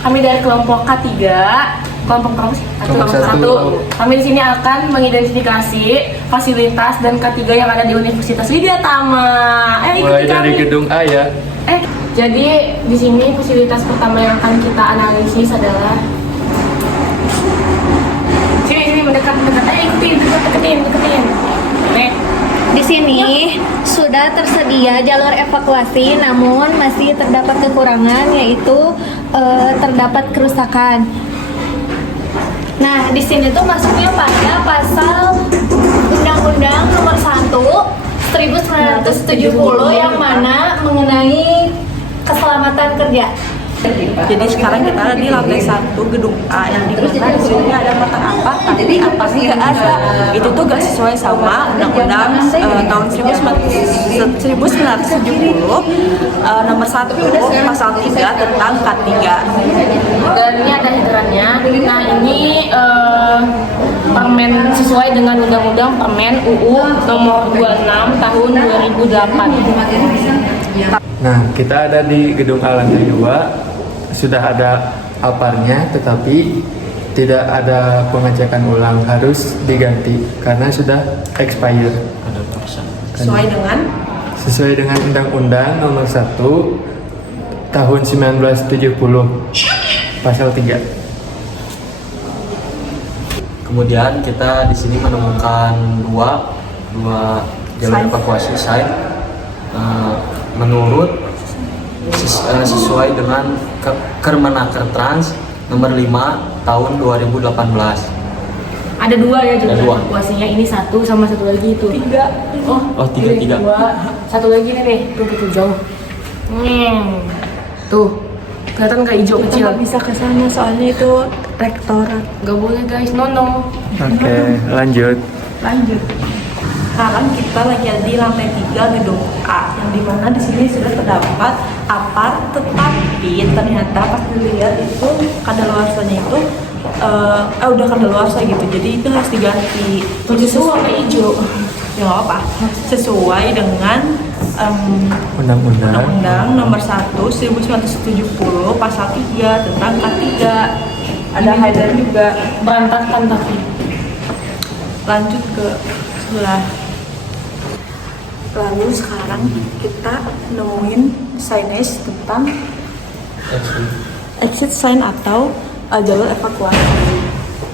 kami dari kelompok K3, kelompok berapa sih? Kelompok 1. Kami di sini akan mengidentifikasi fasilitas dan K3 yang ada di Universitas Widya Tama. Mulai dari gedung A ya. Jadi di sini fasilitas pertama yang akan kita analisis adalah sini mendekat. Deketin. Nih. Di sini sudah tersedia jalur evakuasi, namun masih terdapat kekurangan, yaitu terdapat kerusakan. Nah, di sini tuh masuknya pada pasal Undang-Undang Nomor 1 1970 yang mana mengenai keselamatan kerja. Jadi sekarang kita ada di lantai 1 gedung A yang dimana di sini ada kotak apa, tapi apanya nggak ada. Itu tuh gak sesuai sama Undang-Undang tahun 1970 nomor 1 pasal 3 tentang K3. Dan ini ada hidrannya. Nah ini permen sesuai dengan Undang-Undang Permen UU nomor 26 tahun 2008. Nah, kita ada di gedung A lantai 2. Sudah ada aparnya, tetapi tidak ada pengecekan ulang, harus diganti karena sudah expired. Sesuai dengan Undang-Undang Nomor 1 tahun 1970 pasal 3. Kemudian kita di sini menemukan dua jalur evakuasi site menurut sesuai dengan Kemenaker Trans nomor 5 tahun 2018. Ada dua ya jalur Ada dua. evakuasinya. Ini satu sama satu lagi itu. 3. Oh, tiga. Satu lagi nih, tuh gitu jauh. Tuh, kelihatan kayak hijau Kita kecil. nggak bisa ke sana soalnya itu rektorat. Gak boleh guys, no. Oke, lanjut. Sekarang kita lagi ada di lantai 3 gedung A yang dimana di sini sudah terdapat apar, tetapi ternyata pas dilihat itu kadaluarsanya itu udah kadaluarsa gitu, jadi itu harus diganti. Warna hijau. Ya nggak apa, sesuai dengan Undang-Undang. Undang Nomor 1 1970 pasal 3 tentang K3. Ada hydran juga. Berantakan tapi. Lanjut ke sebelah. Lalu sekarang kita nemuin signage tentang exit sign atau jalur evakuasi.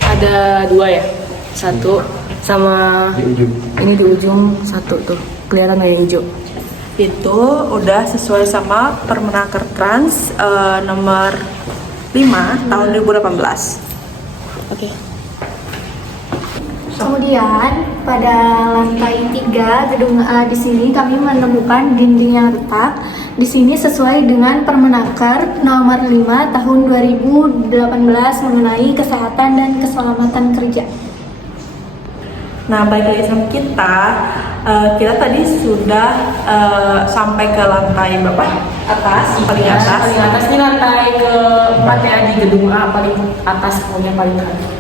Ada dua ya, satu sama Di ujung. ini di ujung satu tuh, kelihatan nggak yang hijau? Itu udah sesuai sama Permenaker Trans nomor 5 tahun 2018. Oke. Kemudian pada lantai 3 gedung A di sini kami menemukan dinding yang retak. Di sini sesuai dengan Permenaker nomor 5 tahun 2018 mengenai kesehatan dan keselamatan kerja. Nah, balik lagi sama kita, kita tadi sudah sampai ke lantai berapa? Atas, paling atas. Paling atas ini lantai ke-4 ya di gedung A, paling atas pokoknya paling atas.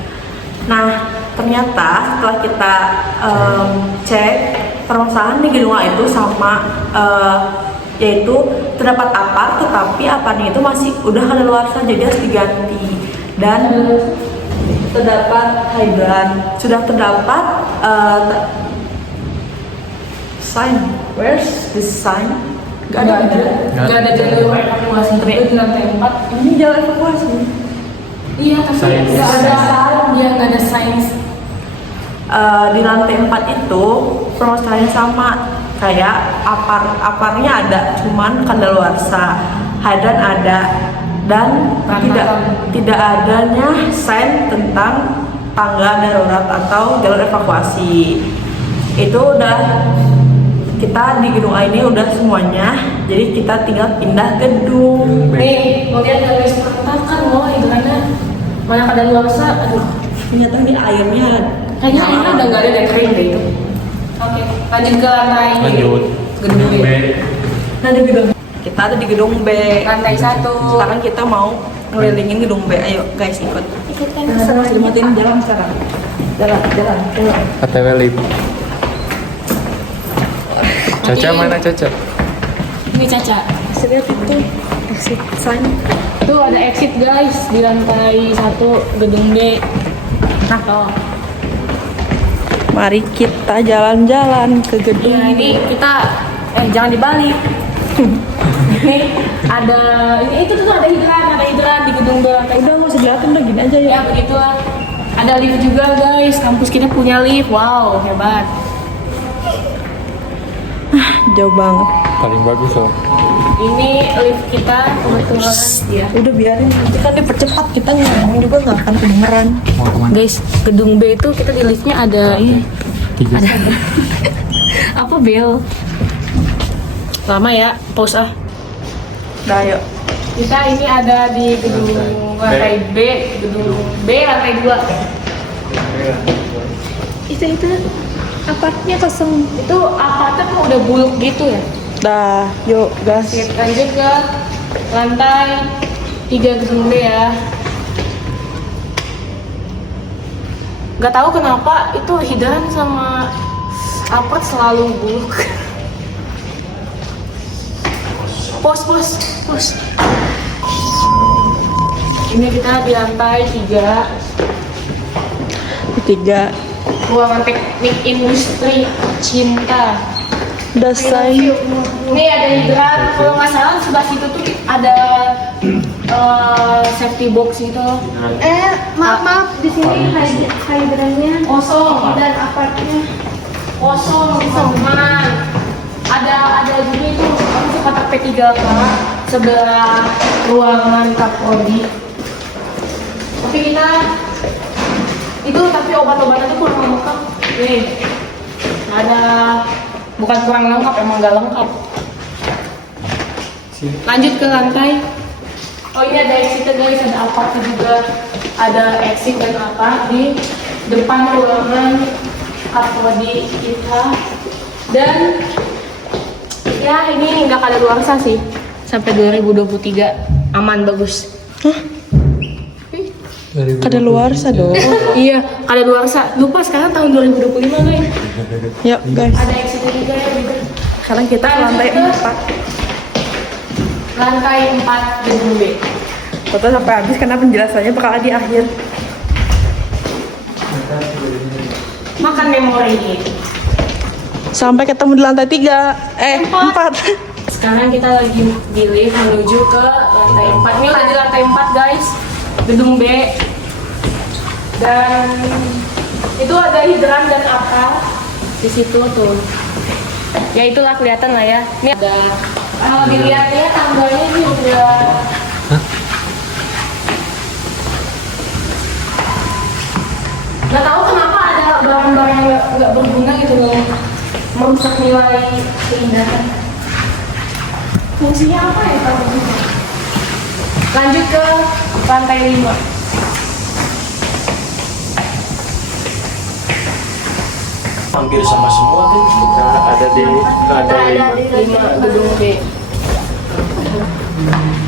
Nah, ternyata setelah kita cek permasalahan di gedung A itu sama yaitu terdapat apar, tetapi aparnya itu masih udah kadaluarsa jadi harus diganti, dan terdapat hydran, sudah terdapat sign. Where's the sign? Gak ada. Gak ada jalur evakuasi itu di lantai 4. Ini jalur evakuasi. Iya, tapi Sign. nggak ada dia nggak ada signs. Di lantai 4 itu permasalahannya sama kayak aparnya ada, cuman kadaluarsa, hydran ada, dan tidak adanya sign tentang tangga darurat atau jalur evakuasi. Itu udah kita di gedung A ini udah semuanya, jadi kita tinggal pindah gedung. Nih, mau lihat garis pertakan loh hidrannya. Mana kadaluarsa? Aduh, Ternyata di airnya kayaknya airnya udah nggak ada deh, kering deh itu. Oke, lanjut ke lantai. Gedung B. Nah, di gedung kita ada di gedung B. Lantai 1. Sekarang kita mau ngelilingin gedung B. Ayo guys, ikut. Ikutkan Selimutin jalan sekarang. Jalan. ATW lip. Caca mana Caca? Ini Caca. Lihat itu exit sign. Tuh ada exit guys di lantai 1 gedung B. Nah, tuh. Mari kita jalan-jalan ke gedung. Ya, ini kita jangan dibalik. Ini ada itu tuh ada hidran di gedung B. Udah nggak usah dilihatin, udah gini aja ya. Ya begitulah. Ada lift juga guys. Kampus kita punya lift. Wow, hebat. Jauh banget. Paling bagus loh. Ini lift kita kebetulan ya. Udah biarin nanti kan dipercepat, kita ngomong juga nggak akan kedengeran. Mau kemana? Guys, gedung B itu kita di liftnya ada ini. Tiga. Ada apa bel? Lama ya, pause ah. Udah yuk. Kita ini ada di gedung lantai B, gedung B lantai 2. Itu apartnya kosong. Itu apartemen tuh udah buluk gitu ya. Dah, yuk gas. Kita lanjut ke lantai 3 gedung B ya. Gak tahu kenapa itu hidran sama apart selalu buluk. Pos. Ini kita di lantai 3. Ketiga. Ruangan teknik industri cinta. Udah say. Ini ada hidran, kalau nggak salah sebelah situ tuh ada safety box gitu. Maaf, di sini hidrannya Kosong. dan apartnya. Kosong teman. Ada juga itu kotak P3K sebelah ruangan Kapolri. Tapi kita itu obat-obatan itu kurang lengkap. Nih ada, bukan kurang lengkap, emang nggak lengkap. Lanjut ke lantai. Oh ini ada exit guys, ada apa juga, ada exit dan apa di depan ruangan Kapolri kita. Dan ya ini nggak kadaluarsa sih sampai 2023, aman bagus. Kadaluarsa dong. Iya, kadaluarsa. Lupa sekarang tahun 2025 guys. Yuk guys. Ada exit juga ya juga. Sekarang kita ke lantai 4. Lantai 4 gedung B. Foto sampai habis karena penjelasannya bakal di akhir. Makan memori. Sampai ketemu di lantai 3. 4. Sekarang kita lagi di lift menuju ke lantai 4. Ini lagi lantai 4 guys, gedung B. Dan itu ada hidran dan apa di situ tuh. Ya itulah kelihatan lah ya. Ini ada, kalau dilihatnya tangganya ini udah nggak tahu kenapa ada barang-barang yang nggak berguna gitu loh, merusak nilai keindahan. Fungsinya apa ya kalau gitu? Lanjut ke lantai 5. Hampir sama semua kan. Kita ada di lantai 5 gedung B.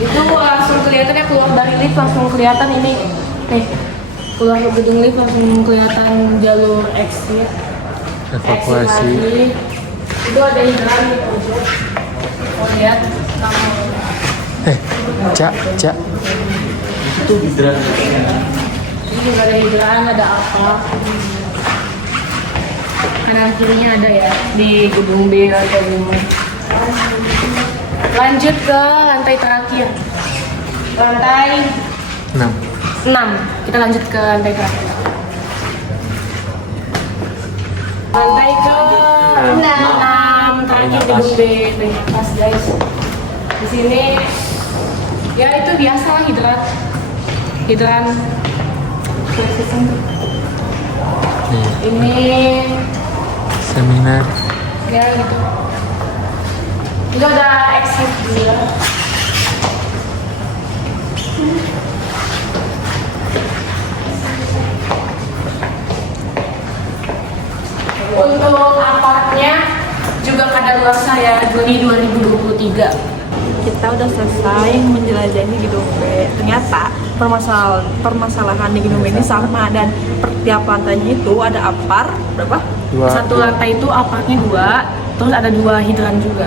Itu langsung kelihatan ya, keluar dari lift langsung kelihatan ini. Keluar ke gedung lift langsung kelihatan jalur exit. evakuasi. Exit lagi. Itu ada hidran di pojok. Oh lihat kamu. Cak. Itu hidran. Ini juga ada hidran, ada apa? Kanan kirinya ada ya di gedung B lantai 5. Lanjut ke lantai terakhir. Lantai 6. Kita lanjut ke lantai terakhir. Lantai ke 6 terakhir gedung B, banyak pas guys. Di sini ya itu biasa lah hidran. Ini Seminar. ya gitu. Itu ada exit juga. Untuk apartnya juga kadaluarsa ya, Juni 2023. Kita udah selesai menjelajahi gedung B. Ternyata permasalahan di gedung B ini sama, dan tiap lantainya itu ada apar berapa? Satu lantai itu apartnya 2, terus ada 2 hidran juga.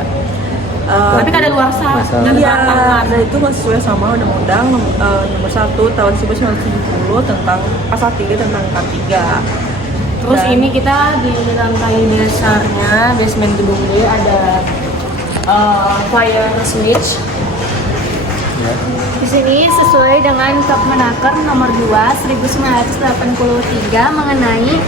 Tapi kadaluarsa Masalah. dan Iya, batalkan. dan itu masih sesuai sama Undang-Undang nomor 1 tahun 1970 tentang pasal 3 tentang K3. Terus Dan- ini kita di lantai dasarnya, basement gedung D ada fire switch. Ya. Di sini sesuai dengan Kepmenaker nomor 2 1983 mengenai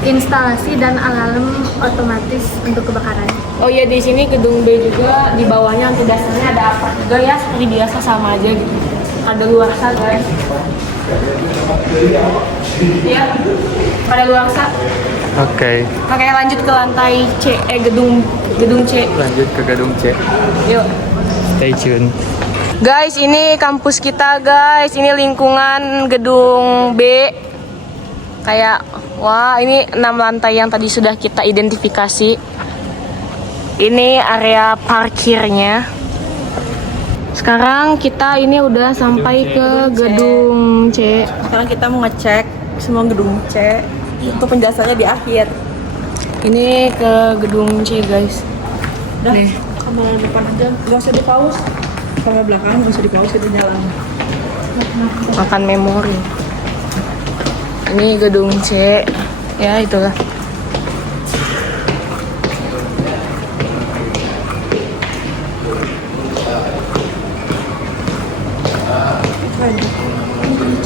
instalasi dan alarm otomatis untuk kebakaran. Oh iya, di sini gedung B juga di bawahnya lantai dasarnya ada apa juga ya, seperti biasa sama aja gitu. Ada luarsa guys. Iya, ada luarsa. Oke, Oke, lanjut ke lantai C, gedung C. lanjut ke gedung C. Yuk. Stay tune. Guys, ini kampus kita guys. Ini lingkungan gedung B. Kayak, wah ini 6 lantai yang tadi sudah kita identifikasi. Ini area parkirnya. Sekarang kita ini udah sampai ke gedung C. Sekarang kita mau ngecek semua gedung C. Itu penjelasannya di akhir. Ini ke gedung C guys. Udah, kamera depan aja, nggak usah di pause. Kamera belakang nggak usah di pause, kita jalan. Makan memori. Ini gedung C. Ya itulah.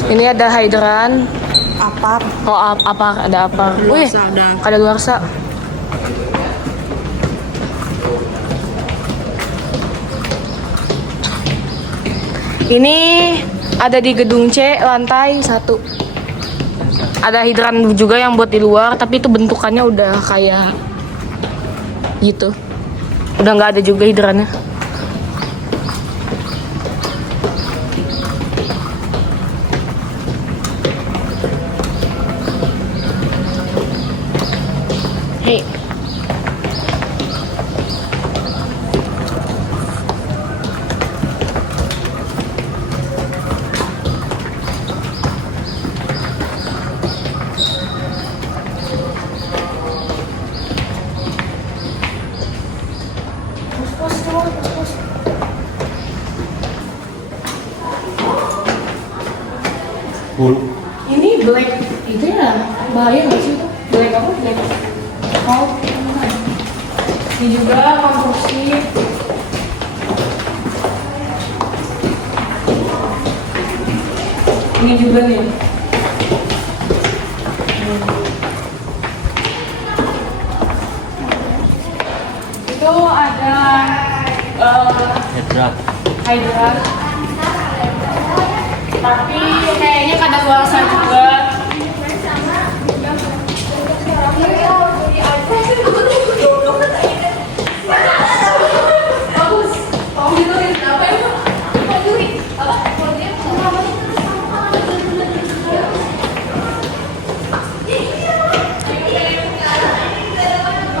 Ini ada hydran. Apar. Oh, apa? Ada apa? Wih, Luarsa ada. ada luarsa. Ini ada di gedung C, lantai 1. Ada hidran juga yang buat di luar, tapi itu bentukannya udah kayak gitu. Udah nggak ada juga hidrannya. Hey. Bulu. Ini black itu ya bahaya nggak sih itu? Black apa? Black out. Ini juga konstruksi. Ini juga nih. Itu ada Hidrat. hydran. Tapi kayaknya kadaluarsa juga.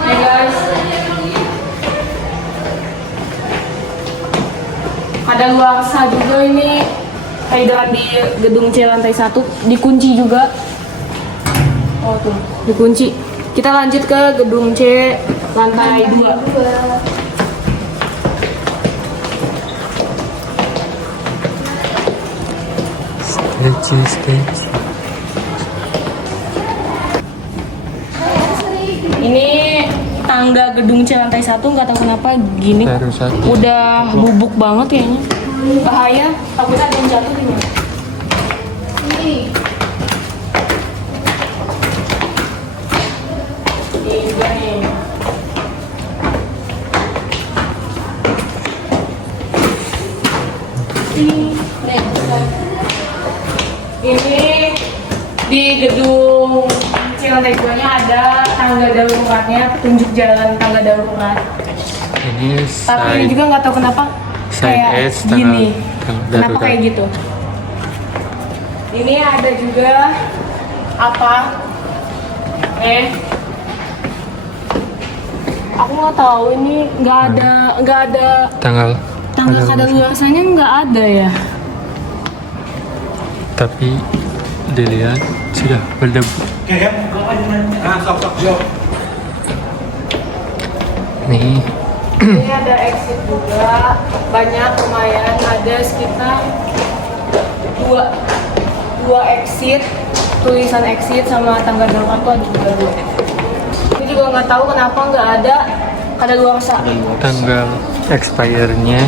Hey guys, kadaluarsa juga ini. Hydran di gedung C lantai 1 dikunci juga. Oh tuh, dikunci. Kita lanjut ke gedung C lantai 2. Stay. Ini tangga gedung C lantai 1, nggak tahu kenapa gini. Baru satu. Udah bubuk banget kayaknya. Bahaya, takutnya ada yang jatuh nih. Ini juga nih. Ini di gedung C lantai 2-nya ada tangga daruratnya, petunjuk jalan tangga darurat. Ini Tapi ini juga nggak tahu kenapa side kayak S, gini. tangga Kenapa darurat. kayak gitu? Ini ada juga apa? Aku nggak tahu ini nggak ada tanggal tangga kadaluarsanya nggak ada ya. tapi dilihat sudah berdebu. Oke, sok. Nih Ini ada exit juga, banyak lumayan, ada sekitar dua exit, tulisan exit sama tanggal berapa tuh ada juga dua. Ini juga nggak tahu kenapa nggak ada kadaluarsa. Tanggal expire-nya.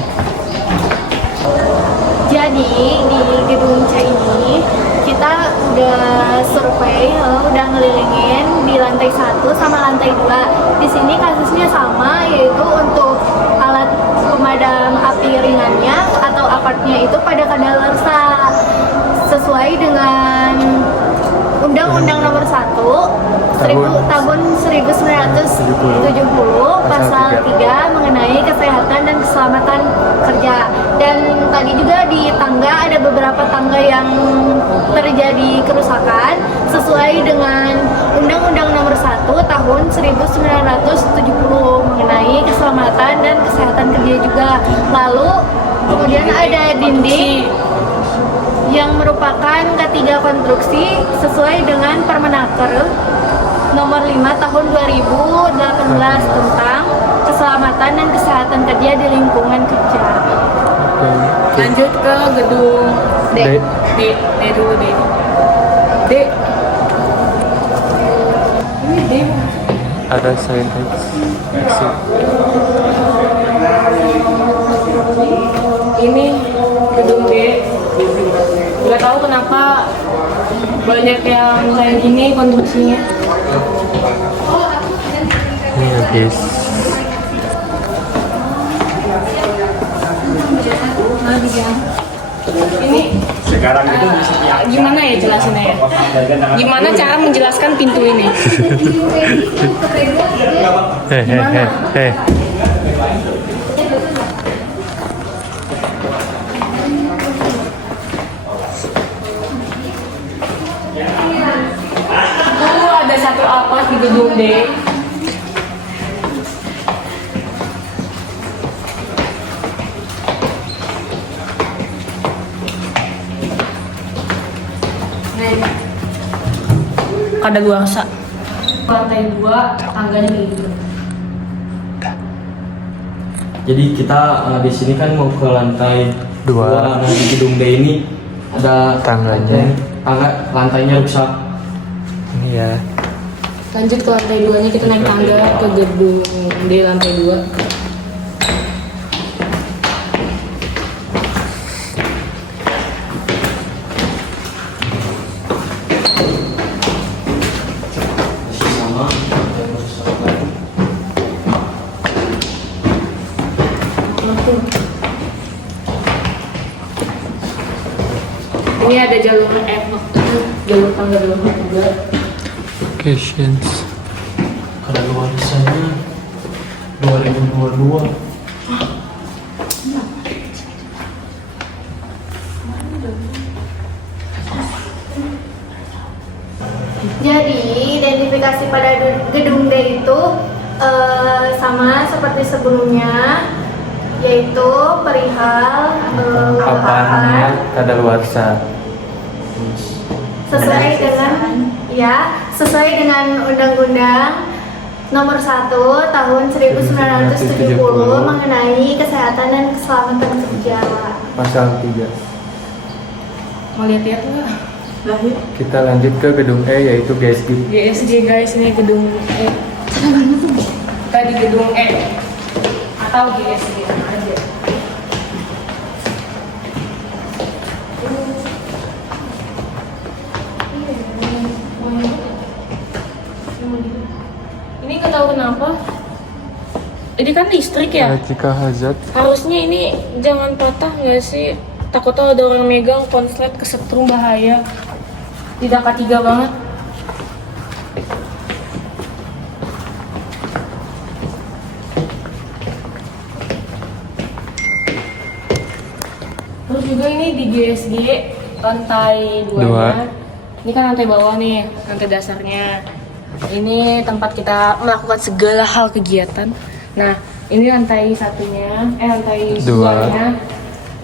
Jadi di gedung C ini kita udah survei, udah ngelilingin di lantai 1 sama lantai 2. Di sini kasusnya sama, yaitu untuk alat pemadam api ringannya atau apartnya itu pada kadaluarsa sesuai dengan Undang-Undang Nomor 1 tahun 1970 pasal 3 mengenai kesehatan dan keselamatan kerja. Dan tadi juga di tangga ada beberapa tangga yang terjadi kerusakan sesuai dengan Undang-Undang Nomor 1 tahun 1970 mengenai keselamatan dan kesehatan kerja juga. Lalu kemudian ada dinding yang merupakan ketiga konstruksi sesuai dengan Permenaker Nomor 5 tahun 2018 tentang keselamatan dan kesehatan kerja di lingkungan kerja. Lanjut ke gedung D. D dulu D. Ini D. Ada sign exit. Ini gedung D. Gak tahu kenapa banyak yang kayak gini konstruksinya. Ini ya guys. Ini gimana ya jelasinnya ya? Gimana cara menjelaskan pintu ini? Hehehe. Dulu ada satu apa di gedung D. Kadaluarsa. Lantai 2 tangganya kayak gitu. Jadi kita di sini kan mau ke lantai 2. Nah, di gedung D ini ada Tangganya. lantainya rusak. Ini ya. Lanjut ke lantai 2-nya, kita naik tangga ke gedung D lantai 2. Sama. Ini ada jalur jalur tangga juga. Locations. Kadaluarsanya 2022. Jadi identifikasi pada gedung D itu sama seperti sebelumnya, yaitu perihal Aparnya kadaluarsa. sesuai dengan Undang-Undang Nomor 1 tahun 1970 mengenai kesehatan dan keselamatan kerja. Pasal 3. Mau lihat-lihat nggak? Lahir. Kita lanjut ke gedung E yaitu GSG. GSG guys, ini gedung E. Tadi gedung E atau GSG aja. Ini nggak tahu kenapa. Ini kan listrik ya. Jika hazard. Harusnya ini jangan patah nggak sih? Takutnya ada orang megang konslet kesetrum bahaya. Tidak K3 banget. Terus juga ini di GSG lantai 2-nya. Ini kan lantai bawah nih, lantai dasarnya. Ini tempat kita melakukan segala hal kegiatan. Nah, ini lantai satunya, lantai 2-nya.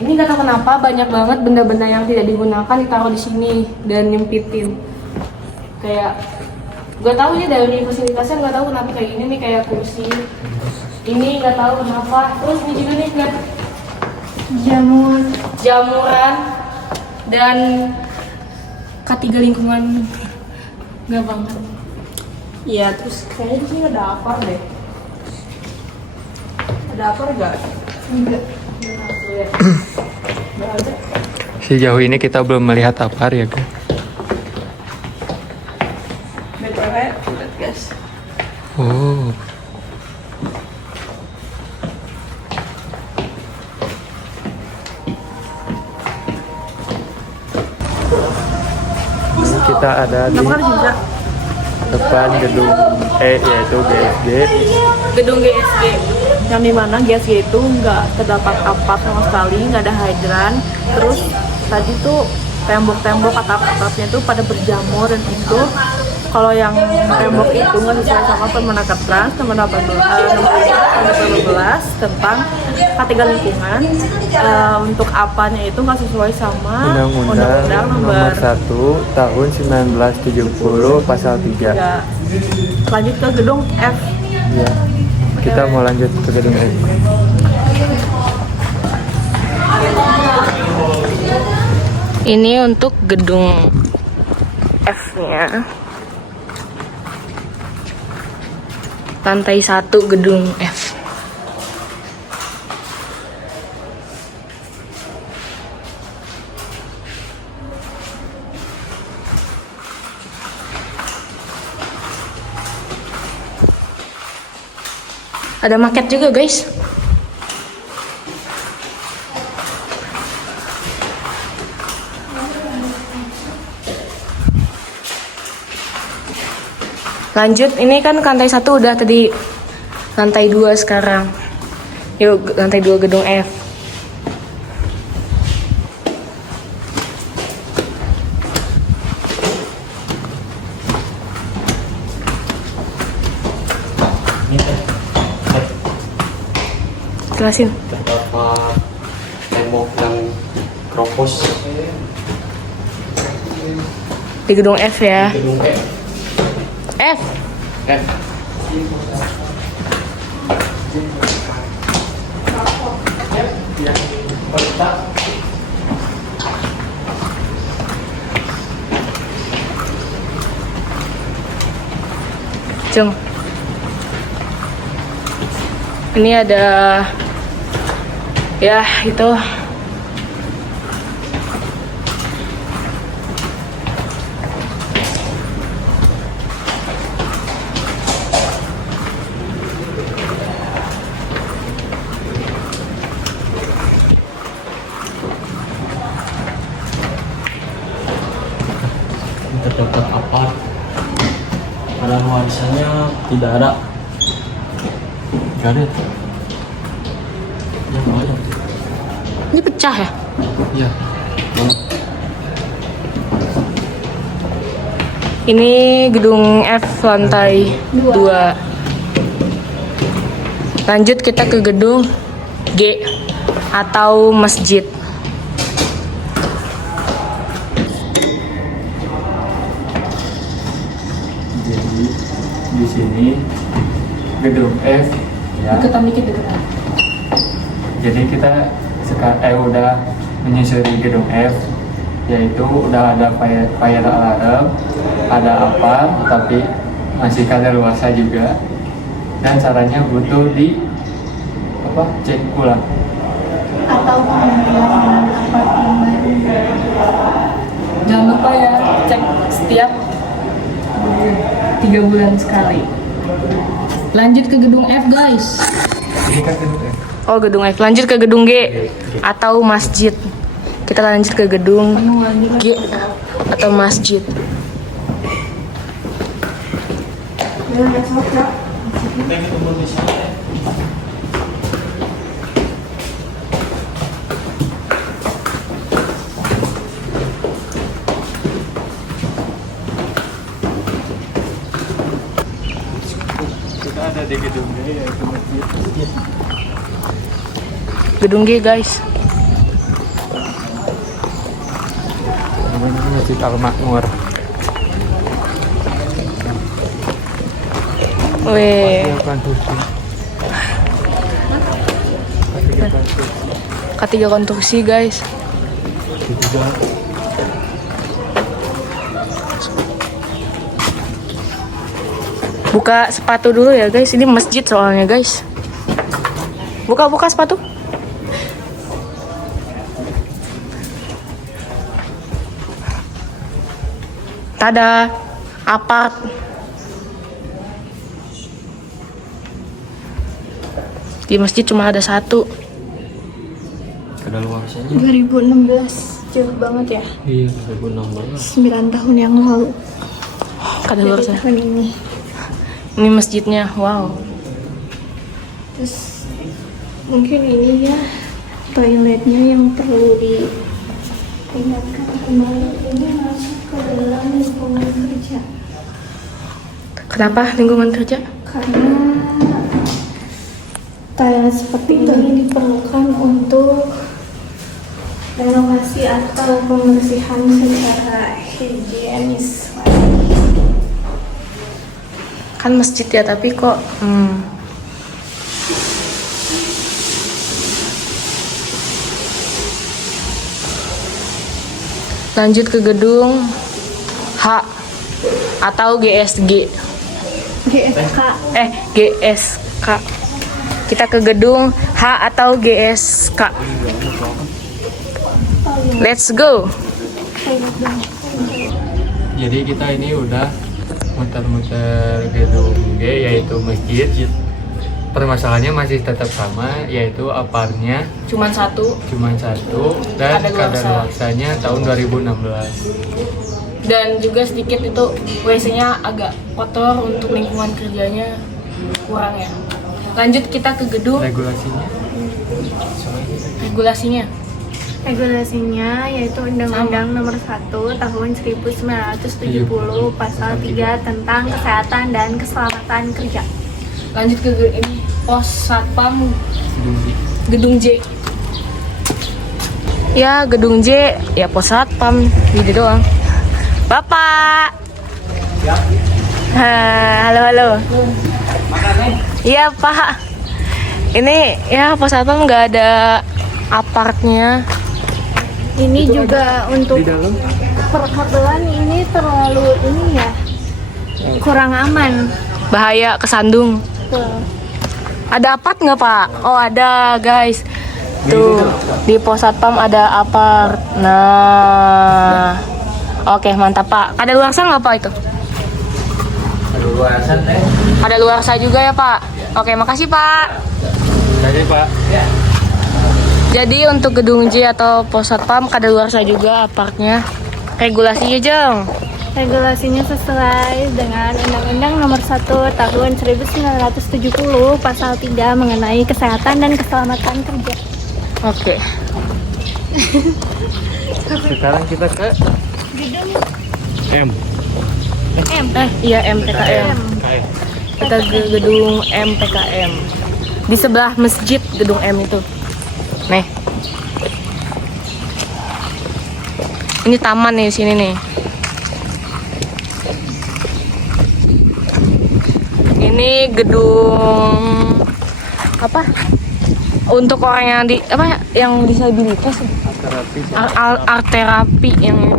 Ini nggak tahu kenapa banyak banget benda-benda yang tidak digunakan ditaruh di sini dan nyempitin. Kayak, gue tahu ini dari fasilitasnya, nggak tahu kenapa kayak gini nih, kayak kursi. Ini nggak tahu kenapa. Terus ini juga nih kan jamuran dan K3 lingkungan nggak banget. Iya, terus kayaknya di sini ada apar deh. Ada apar nggak? Enggak. Nggak ada. Sejauh ini kita belum melihat apar ya guys. BTW, lihat guys. Oh. Ini kita ada di Apar juga. depan gedung E yaitu GSD. Gedung GSD. Yang dimana GSG itu nggak terdapat apar sama sekali, nggak ada hidran. Terus tadi tuh tembok-tembok atap-atapnya tuh pada berjamur, dan itu kalau yang tembok itu nggak sesuai sama Permenaker Trans nomor 18 tentang K3 lingkungan. Untuk apanya itu nggak sesuai sama Undang-Undang nomor 1 tahun 1970 pasal 3. Ya. Lanjut ke gedung F. Ya. Kita mau lanjut ke gedung E. Ini untuk gedung F-nya. Lantai 1 gedung F. Ada maket juga, guys. Lanjut, ini kan lantai 1 udah tadi, lantai 2 sekarang. Yuk, lantai 2 gedung F. Jelasin. Terdapat tembok yang kropos Di gedung F ya. gedung E. F. F. Cung. Ini ada, ya itu, Terdapat apar. Pada nuansanya tidak ada. Gak ada. Yang ada. ini pecah ya? Ya. Ini gedung F lantai 2. Lanjut kita ke gedung G atau masjid. Jadi di sini gedung F ya. Deketan dikit, deketan. Jadi kita sekarang udah menyusuri gedung F, yaitu udah ada fire alarm, ada apa, tapi masih kadaluarsa juga, dan caranya butuh di cek ulang. Atau pembelian apartemen. Jangan lupa ya, cek setiap 3 bulan sekali. Lanjut ke gedung F, guys. Ini kan gedung F. Oh, gedung F. Lanjut ke gedung G atau masjid. Kita lanjut ke gedung G atau masjid. Kita ada di gedung G yaitu masjid. Gedung G, guys. Namanya Masjid Al-Makmur. Weh. Dia konstruksi. K3 konstruksi guys. Buka sepatu dulu ya guys. Ini masjid soalnya guys. Buka sepatu. Tada, apart. Di masjid cuma ada satu. Kadaluarsanya 2016, jauh banget ya. iya 2016. 9 tahun yang lalu. Kadaluarsa. Tahun ini. Ini masjidnya, wow. Terus mungkin ini ya toiletnya yang perlu diingatkan kembali. Ini masuk ke dalam lingkungan kerja. Kenapa lingkungan kerja? Karena toilet seperti ini diperlukan untuk renovasi atau pembersihan secara higienis. Kan masjid ya, tapi kok lanjut ke gedung H atau GSG. GSK. GSK. Kita ke gedung H atau GSK. Let's go. Jadi kita ini udah muter-muter gedung G, yaitu masjid. Permasalahannya masih tetap sama, yaitu aparnya Cuman satu. dan Kadaluarsa. kadaluarsanya tahun 2016. Dan juga sedikit itu WC-nya agak kotor, untuk lingkungan kerjanya kurang ya. Lanjut kita ke gedung regulasinya. Regulasinya yaitu Undang-Undang Nomor 1 Tahun 1970 Pasal 3 tentang Kesehatan dan Keselamatan Kerja. Lanjut ke ini pos satpam gedung J. Ya gedung J ya pos satpam gitu doang. Bapak. Halo. Iya Pak. Ini ya pos satpam nggak ada apartnya. Ini juga untuk perkabelan ini terlalu ini ya kurang aman. Bahaya kesandung. Tuh. Ada apart nggak Pak? Oh ada guys. Tuh di pos satpam ada apart. Nah, oke mantap Pak. Ada luarsa nggak Pak itu? Ada luarsa juga ya Pak. Oke makasih Pak. Jadi Pak, Jadi untuk gedung J atau pos satpam kadaluarsa juga apartnya. Regulasinya Jeng. Regulasinya sesuai dengan Undang-Undang Nomor 1 Tahun 1970 Pasal 3 mengenai kesehatan dan keselamatan kerja. Oke. sekarang kita ke M. Iya MPKM. Kita ke gedung MPKM. Di sebelah masjid gedung M itu. Nih. Ini taman nih di sini nih. Ini gedung apa? Untuk orang yang yang disabilitas. Art terapi yang ini.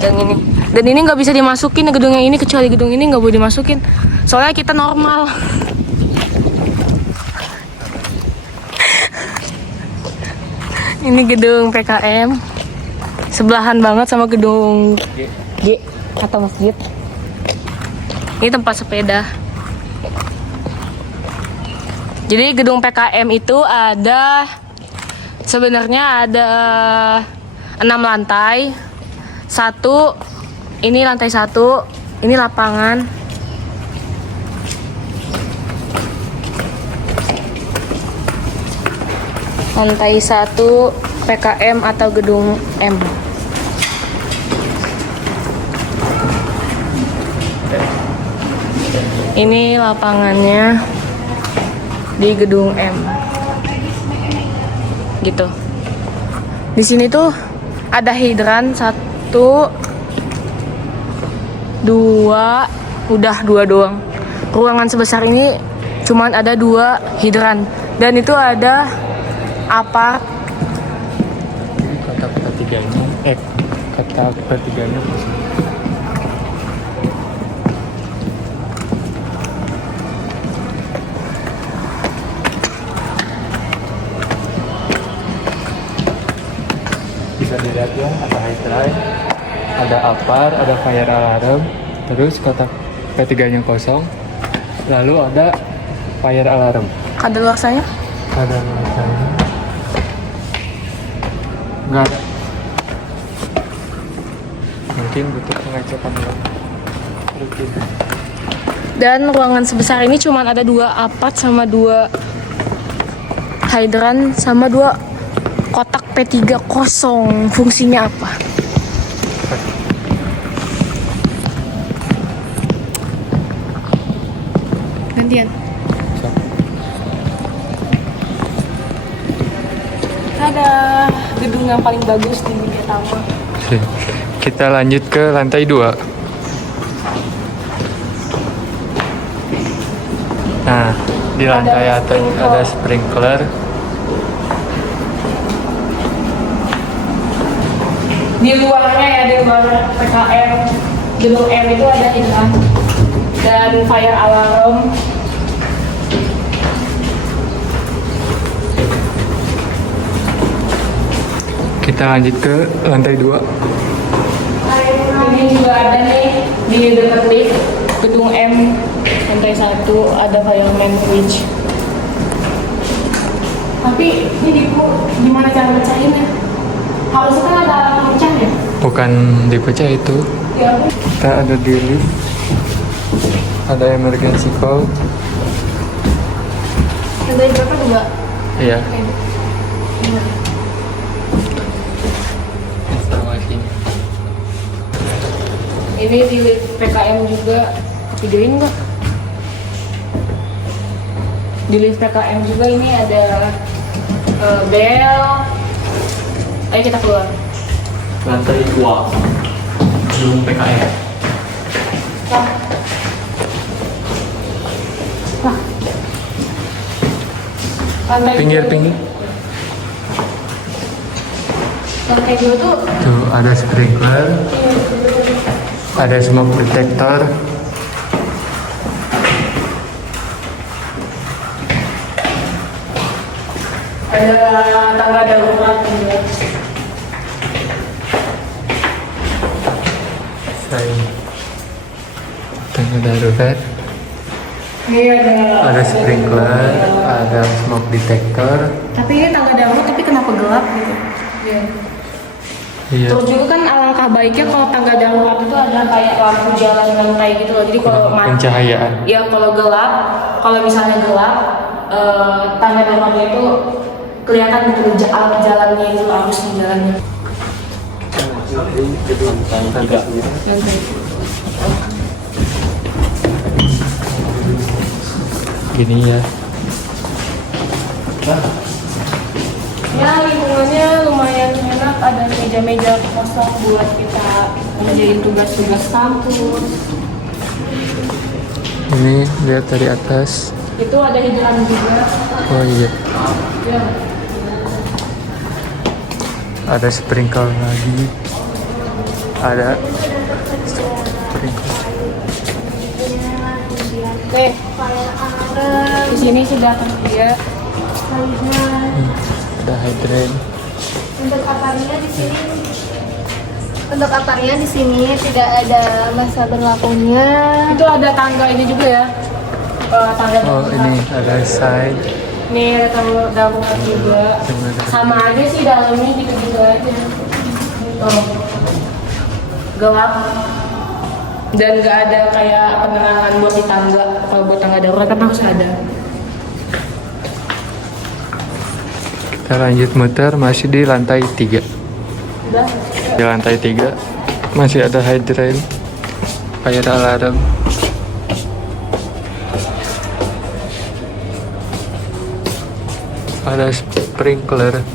Yang ini. Dan ini nggak bisa dimasukin gedung yang ini, kecuali gedung ini nggak boleh dimasukin. Soalnya kita normal. Ini gedung PKM. Sebelahan banget sama gedung G atau masjid. Ini tempat sepeda. Jadi gedung PKM itu sebenarnya ada 6 lantai. Ini lantai 1, ini lapangan. Lantai 1 PKM atau gedung M. Ini lapangannya di gedung M. Gitu. Di sini tuh ada hidran 1, 2, udah 2 doang. Ruangan sebesar ini cuman ada 2 hidran. Dan itu ada apart. Kotak ketiganya, kotak ketiganya kosong. Bisa dilihat ya, ada high drive, ada apar, ada fire alarm, terus kotak ketiganya kosong, lalu ada fire alarm. Kadaluarsanya? Ada nulisannya nggak ada, mungkin butuh pengecekan ulang rutin. Dan ruangan sebesar ini cuma ada 2 apart sama 2 hydran sama 2 kotak P3 kosong. Fungsinya apa? Gantian. Ada gedung yang paling bagus di Media Tama. Oke, kita lanjut ke lantai 2. Nah, di lantai atas ada sprinkler. Di luarnya ya, di luar PKM gedung M itu ada iklan dan fire alarm. Kita lanjut ke lantai 2. Ini juga ada nih di dekat lift gedung M lantai 1 ada fireman bridge. Tapi ini gimana cara pecahinnya? Harusnya kan ada pecah ya? Bukan dipecah itu. Ya. Kita ada di lift. Ada emergency call. Lantai berapa juga? Iya. Informasi. Ini di lift PKM juga. Videoin nggak? Di lift PKM juga ini ada bel. Ayo kita keluar. Lantai 2 gedung PKM. Lantai Pinggir-pinggir. Lantai 2 tuh Tuh ada sprinkler. Ada smoke detector. ada tangga darurat juga. Tangga darurat. Ini Ada sprinkler. Ada smoke detector. Tapi ini tangga darurat tapi kenapa gelap gitu? Iya. Iya. Terus juga kan alangkah baiknya kalau tangga darurat itu ada kayak lampu jalan lantai gitu loh. Jadi kalau Pencahayaan. ya kalau gelap, kalau misalnya gelap, tangga daruratnya itu kelihatan gitu jalannya itu arusnya jalannya. Lantai 3. Lantai. Gini ya. Ya lingkungannya lumayan enak, ada meja-meja kosong buat kita ngerjain tugas-tugas kampus. Ini lihat dari atas. Itu ada hidran juga. Oh iya. Ya. Ada sprinkler lagi. Ada sprinkler. Oke, di sini sudah tersedia. Ada hydrant. Untuk aparnya di sini. Untuk aparnya di sini tidak ada masa berlakunya. Itu ada tangga ini juga ya. Tangga Oh darurat. ini ada side. Ini ada tangga darurat juga. Sama aja sih dalamnya gitu-gitu aja. Oh. Gelap. Dan nggak ada kayak penerangan buat di tangga. Kalau buat tangga darurat kan harus ada. Kita lanjut muter masih di lantai 3. Udah. Di lantai 3 masih ada hydrant, fire alarm. Ada sprinkler.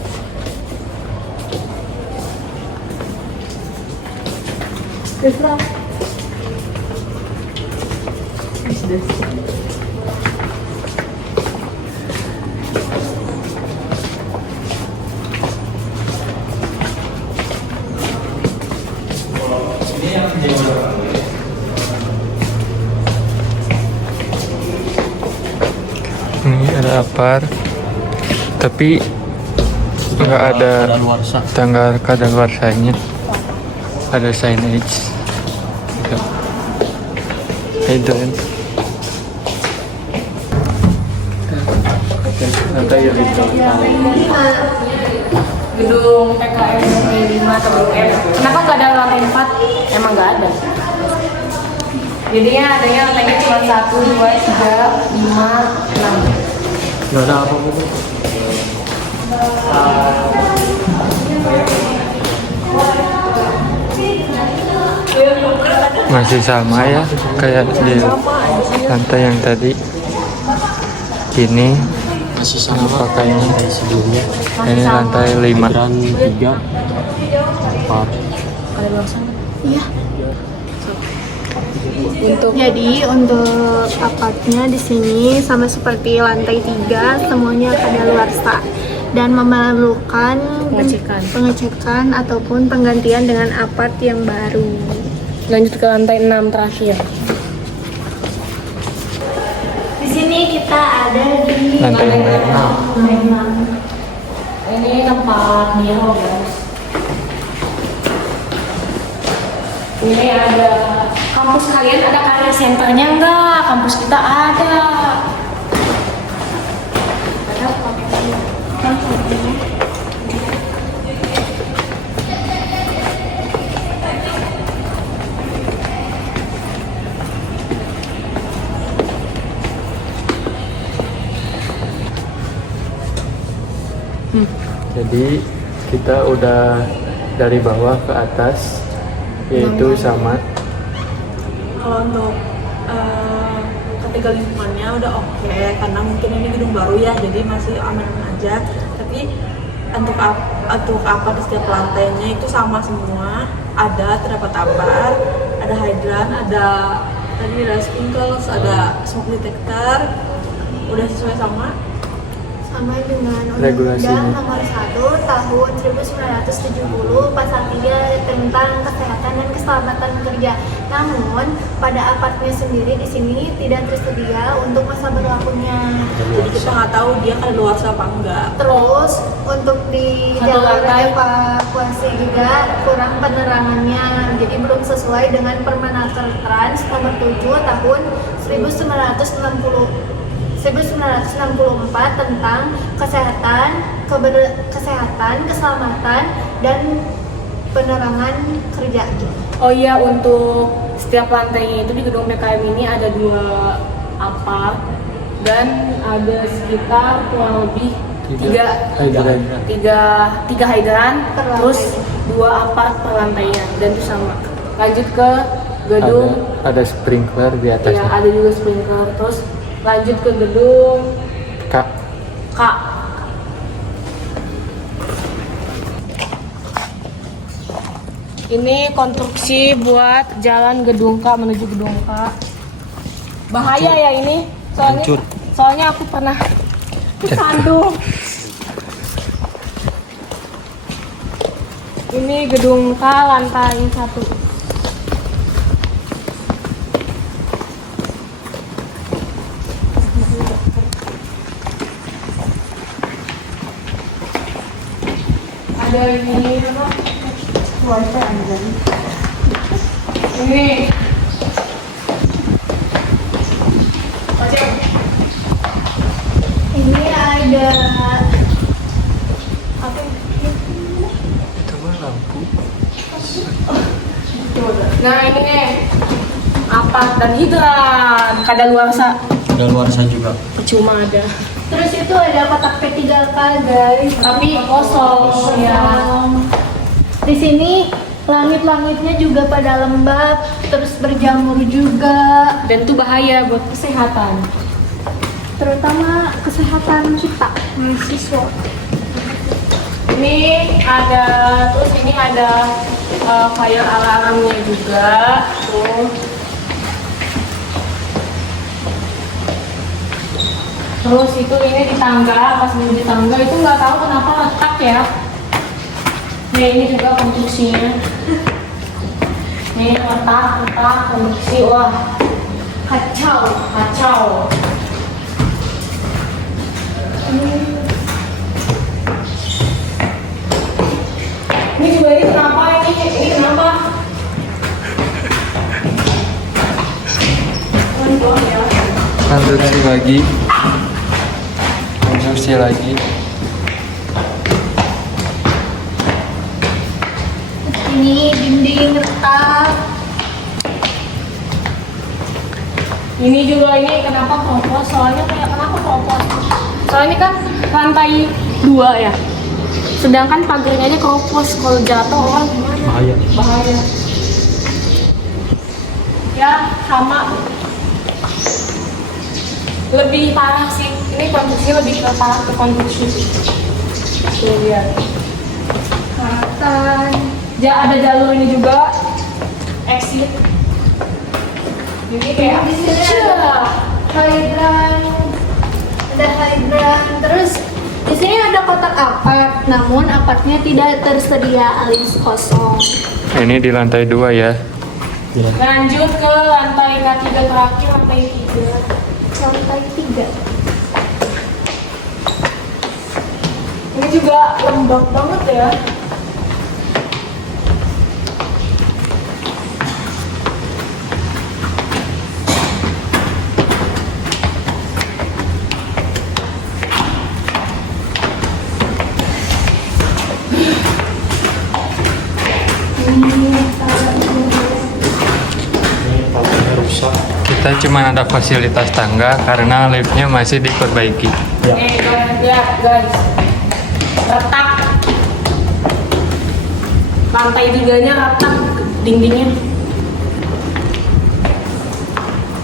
Ini ada apar, tapi nggak ada tanggal kadaluarsanya. Ada signage. Hidden. Gedung PKM 5 atau gedung M. Kenapa nggak ada lantai 4? Emang nggak ada. Jadinya adanya lantainya cuma 1, 2, 3, 5, 6. Nggak ada apa-apa. Masih sama ya kayak di lantai yang tadi. Ini Masih sama pakainya kayak sebelumnya. ini lantai 5. Hidran 3, 4. Iya. Untuk apartnya di sini sama seperti lantai 3 semuanya kadaluarsa dan memerlukan pengecekan ataupun penggantian dengan apart yang baru. Lanjut ke lantai 6 terakhir. Di sini kita ada di Lantai 6. Ini tempat Miro, guys. Ini ada kampus kalian, ada career centernya enggak? Kampus kita ada. Jadi kita udah dari bawah ke atas, yaitu sama. Kalau untuk ketiga lingkungannya udah oke, karena mungkin ini gedung baru ya, jadi masih aman-aman aja. Tapi untuk apa di setiap lantainya itu sama semua. Terdapat apar, ada hydran, ada tadi ada sprinkles, ada smoke detector. Udah sesuai sama dengan Regulasinya. Undang-Undang Nomor 1 Tahun 1970 Pasal 3 tentang kesehatan dan keselamatan kerja. Namun pada apartnya sendiri di sini tidak tersedia untuk masa berlakunya. jadi kita nggak tahu dia kadaluarsa apa enggak. Terus untuk di Satu jalur lantai. evakuasi juga kurang penerangannya, jadi belum sesuai dengan Permenaker Trans Nomor 7 Tahun 1964 tentang kesehatan, keselamatan, dan penerangan kerja. Oh iya, untuk setiap lantainya itu di gedung PKM ini ada 2 apart dan ada sekitar kurang lebih tiga hydran, Per terus 2 apart per lantainya, dan itu sama. Lanjut ke gedung, Ada sprinkler di ya atasnya. ada juga sprinkler. Terus lanjut ke gedung Kak, K. Ini konstruksi buat jalan gedung K menuju gedung K. Bahaya ya ini, soalnya aku pernah kesandung. Ini gedung K lantai 1. Ada ini apa? Wifi ada. Ini. Ini ada apa? itu mah lampu. Nah ini nih apa dan hidran kadaluarsa. Kadaluarsa juga. Percuma ada. Terus itu ada kotak P3K guys, Tapi kosong ya. Di sini langit-langitnya juga pada lembab, terus berjamur juga, Dan itu bahaya buat kesehatan. terutama kesehatan kita mahasiswa. Ini ada, terus ini ada fire alarmnya juga. Tuh. Terus itu ini di tangga, pas di tangga itu nggak tahu kenapa retak ya. Nah ini juga konstruksinya. Nih letak konstruksi, wah kacau. Ini juga ini kenapa ini kenapa? konstruksi lagi. Ini dinding retak. Ini juga ini kenapa keropos? Soalnya kayak kenapa keropos? Soalnya ini kan lantai 2 ya. Sedangkan pagarnya aja keropos. Kalau jatuh orang gimana? Bahaya. Ya sama. Lebih parah sih. Ini konstruksinya lebih parah ke konstruksi. Tuh lihat. Karatan. Ada jalur ini juga. Exit. Jadi kayak Di sini ada hidran, terus di sini ada kotak apart, namun apartnya tidak tersedia alias kosong. Ini di lantai 2 ya. lanjut ke lantai ketiga terakhir, lantai 3. Lantai 3. Ini juga lembab banget ya. Kita cuma ada fasilitas tangga karena liftnya masih diperbaiki. Nih guys, lihat guys, retak. Lantai 3-nya retak dindingnya.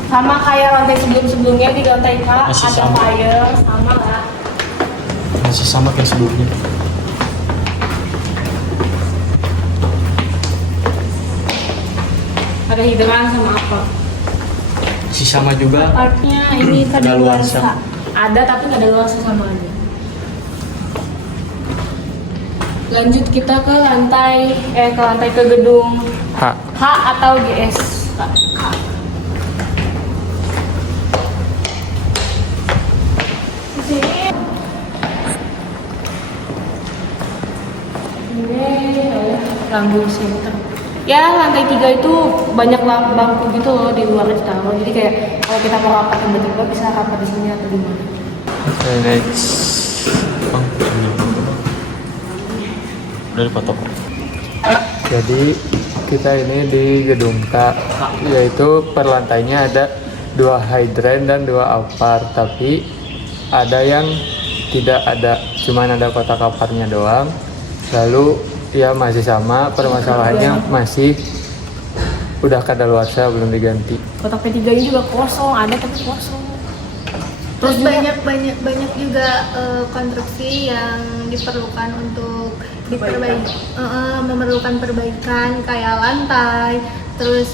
Sama kayak lantai sebelumnya di lantai K Masih ada sama. fire, sama lah. Masih sama kayak sebelumnya. Ada hidran sama apa? Masih sama juga. Partnya ini Kadaluarsa. kadaluarsa. Ada tapi kadaluarsa sama aja. Lanjut kita ke lantai ke gedung H. H atau GS. H. Di sini ini lambung center. Ya lantai 3 itu banyak bangku gitu loh di luar ditaruh. Jadi kayak kalau kita mau rapat tiba-tiba bisa rapat di sini atau di mana. Oke, next. Udah dipotong. Jadi kita ini di gedung K, yaitu per lantainya ada 2 hydran dan 2 apart, tapi ada yang tidak ada, cuman ada kotak apartnya doang. Lalu ya masih sama, permasalahannya masih udah kadaluarsa belum diganti. Kotak P3 ini juga kosong, ada tapi kosong. Terus banyak juga konstruksi yang diperlukan untuk diperbaiki, memerlukan perbaikan kayak lantai, terus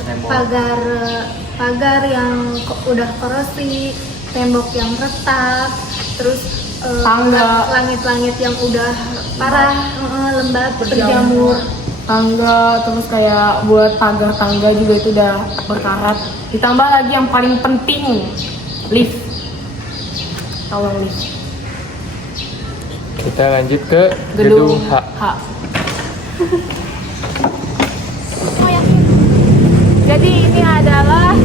pagar yang udah korosi, tembok yang retak, terus langit-langit yang udah parah, lembab, berjamur. Tangga, terus kayak buat pagar tangga juga itu udah berkarat. Ditambah lagi yang paling penting, lift. Tolong lift. Kita lanjut ke gedung H. Jadi ini adalah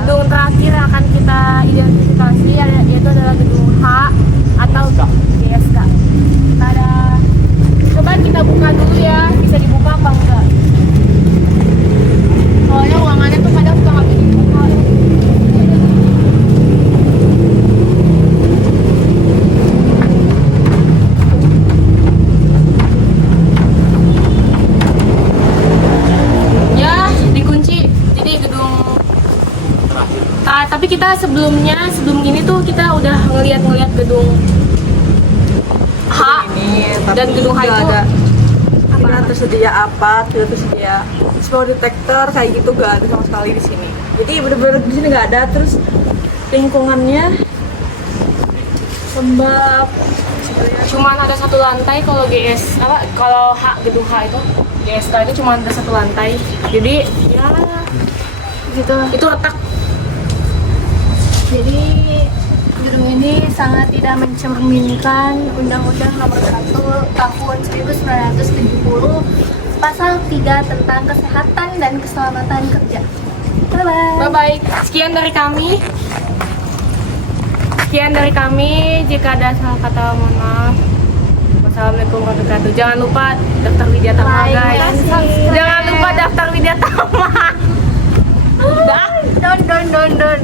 gedung terakhir yang akan kita identifikasi, yaitu adalah gedung H atau GSK. Kita ada, coba kita buka dulu ya, bisa dibuka apa enggak? Soalnya ruangannya tuh kadang suka nggak bisa dibuka. Ya, dikunci. Jadi gedung tapi kita sebelum ini tuh kita udah ngeliat gedung H Ini dan gedung H itu tidak tersedia apa, tidak tersedia smoke detector kayak gitu, gak ada sama sekali di sini. Jadi bener-bener di sini nggak ada. Terus lingkungannya Sebab cuman ada satu lantai kalau GS apa kalau gedung H itu GSK itu cuma ada satu lantai. Jadi ya Gitu. itu retak. Jadi gedung ini sangat tidak mencerminkan Undang-Undang Nomor 1 Tahun 1970 Pasal 3 tentang kesehatan dan keselamatan kerja. Bye bye. Bye bye. Sekian dari kami. Jika ada salah kata mohon maaf. Wassalamualaikum warahmatullahi wabarakatuh. Jangan lupa daftar Widyatama Like guys. dan subscribe. Jangan lupa daftar Widyatama. Dah. Don.